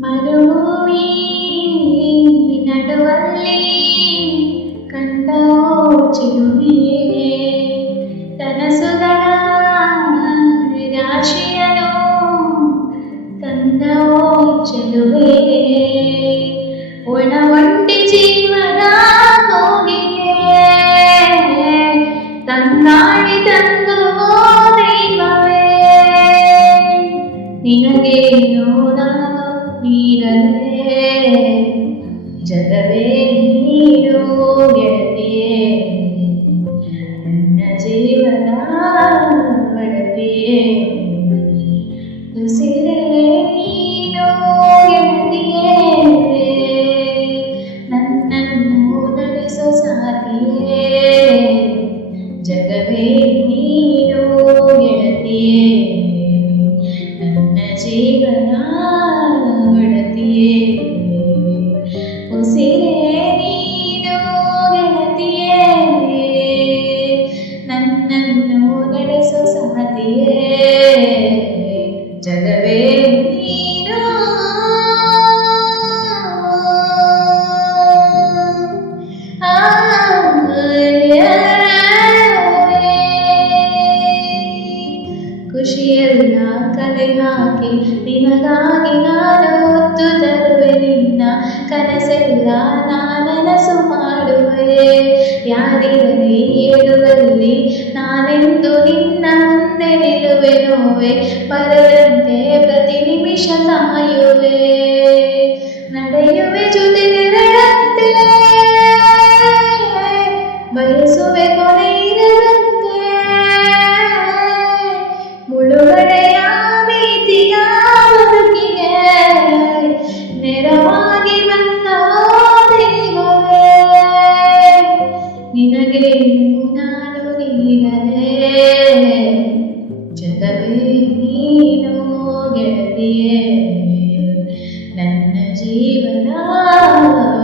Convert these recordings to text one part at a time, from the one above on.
ಮರುಭೂಮಿ ನಡುವಲ್ಲಿ ಕಂಡೋ ಚಿಲುಮೆಯೇ ಕನಸುಗಳ ರಾಶಿಯನು ತಂದೋ ಚೆಲುವೆ ಒಣ ಒಂಟಿ ಜೀವನ ಹೋಗಿಗೆ ತಂಗಾಡಿ ತಂದು ದೈವವೇ ನಿನಗೆ ನಾನು ನೀರಲೇ ಜಗವೇ ನೀರು ಗೆಳತಿಯೇ ನನ್ನ ಜೀವನ ಒಡತಿಯೇ ಉಸಿರೇ ನೀನು ಗೆಳತಿಯೇ ನನ್ನನ್ನು ನಡೆಸೋ ಸಾಥಿಯೇ ಜಗವೇ ನೀನು ಗೆಳತಿಯೇ ನನ್ನ ಜೀವನ ಒಡತಿಯೇ ಉಸಿರೇ ನೀನು ಗೆಳತಿಯೇ ನನ್ನನ್ನು ನಡೆಸೋ ಸಾಥಿಯೇ ಜಗವೇ ನೀನು ಖುಷಿಯೆಲ್ಲ ಕಲೆ ಹಾಕಿ ನಿನಗಾಗಿ ನಾನು ಹೊತ್ತು ತರುವೆ ನಿನ್ನ ಕನಸೆಲ್ಲ ನಾನನಸು ಮಾಡುವೆ ಯಾರಿರಲಿ ಏಳುವಲ್ಲಿ ನಾನೆಂದು ನಿನ್ನ ಮುಂದೆ ನಿಲ್ಲುವೆ ನೋವೆ ಬರದಂತೆ ಪ್ರತಿ ನಿಮಿಷ ಕಾಯುವೆ ನಡೆಯುವೆ ಜೊತೆ ನೆರಳಂತೆ ಬಯಸುವೆ ಕೊನೆ ಇರದಂತೆ ಮುಳುಗಡೆಯ ಭೀತಿಯ ಬದುಕಿಗೆ ನೆರವಾಗಿ ಬಂದ ದೇವವೇ ನಿನಗೆ ನಾನು ನೀಡಲೇ ಜಗವೇ ನೀನು ಗೆಳತಿಯೇ ನನ್ನ ಜೀವನ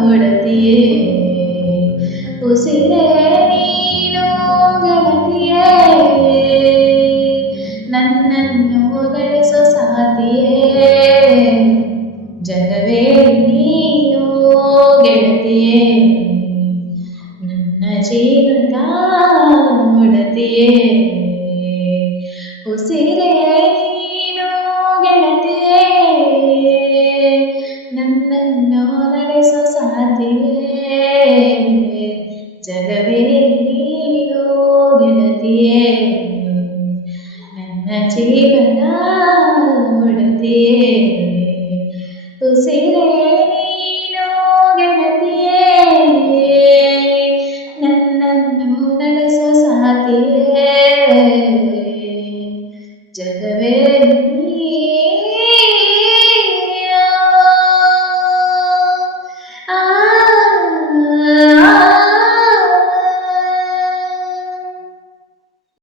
ಒಡತಿಯೇ ಉಸಿರೇ ನೀನು ಗೆಳತಿಯೇ ನನ್ನನ್ನು ನಡೆಸೋ ಸಾಥಿಯೇ ಜಗವೇ ನೀನು ಗೆಳತಿಯೇ ನನ್ನ ಜೀವನ ಒಡತಿಯೇ ಉಸಿರೇ ನೀನು ಗೆಳತಿಯೇ ನನ್ನನ್ನು ನಡೆಸೋ ಸಾಥಿಯೇ ಜಗವೇ ನೀನು ಗೆಳತಿಯೇ ನನ್ನ ಜೀವನ ಒಡತಿಯೇ ಉಸಿರೇ ನೀನು ಗೆಳತಿಯೇ ನನ್ನನ್ನು ನಡೆಸೋ ಸಾಥಿಯೇ ಜಗವೇ